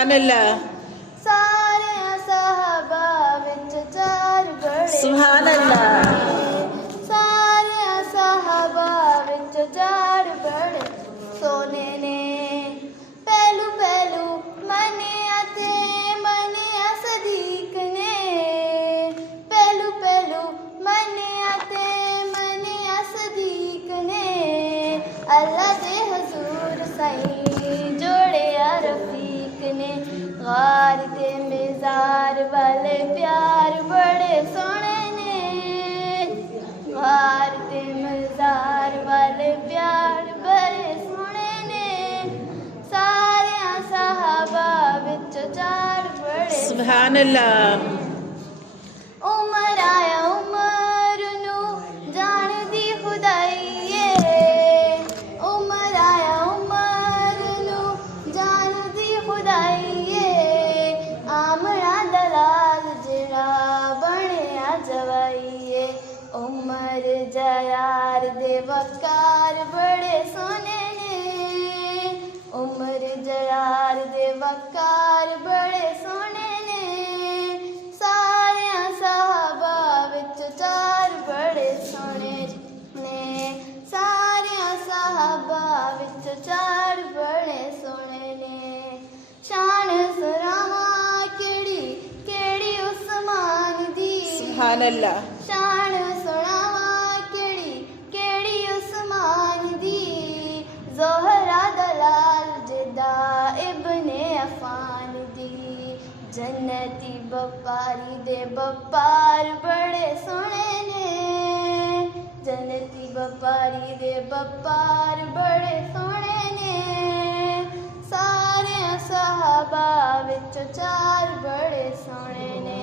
सुभान अल्लाह। सारे सहाबा विच चार बड़े सुभान अल्लाह। सारे सहाबा विच चार बड़े सोने ने पहलू पहलू मनिया ते मनिया सदीक ने पहलू पहलू मनिया ते मनिया सदीक ने अल्लाह दे हजूर साईं जोड़िया रफीक ने गार ते मिज़ार वाले प्यार बड़े सोने ने गार ते मिज़ार वाले प्यार बड़े सोने ने सारे सहाबा विच चार बड़े सुभान अल्लाह। उमर आया उमर नू जान दी खुदाई उमर आया उमर नू जान दी खुदाई आमड़ा दलाल जड़ा बनिया जवाई उमर जयार दे वकार बड़े सोने ने उमर जयार दे वकार बड़े सोने ने सारे सहाबा विच चार बड़े सोने ने सारे सहाबा विच चार बड़े सोने ने शान सरावा केड़ी केड़ी उस्मान दी सुभान अल्लाह। शान सुनावा केड़ी केड़ी उस्मान दी ज़ोहरा दलाल जिदा इब्ने अफान दी जन्नती बपारी दे बपार बड़े सोने ने जन्नती बपारी दे बपार बड़े सोने ने सारे सहाबा विच चार बड़े सोने ने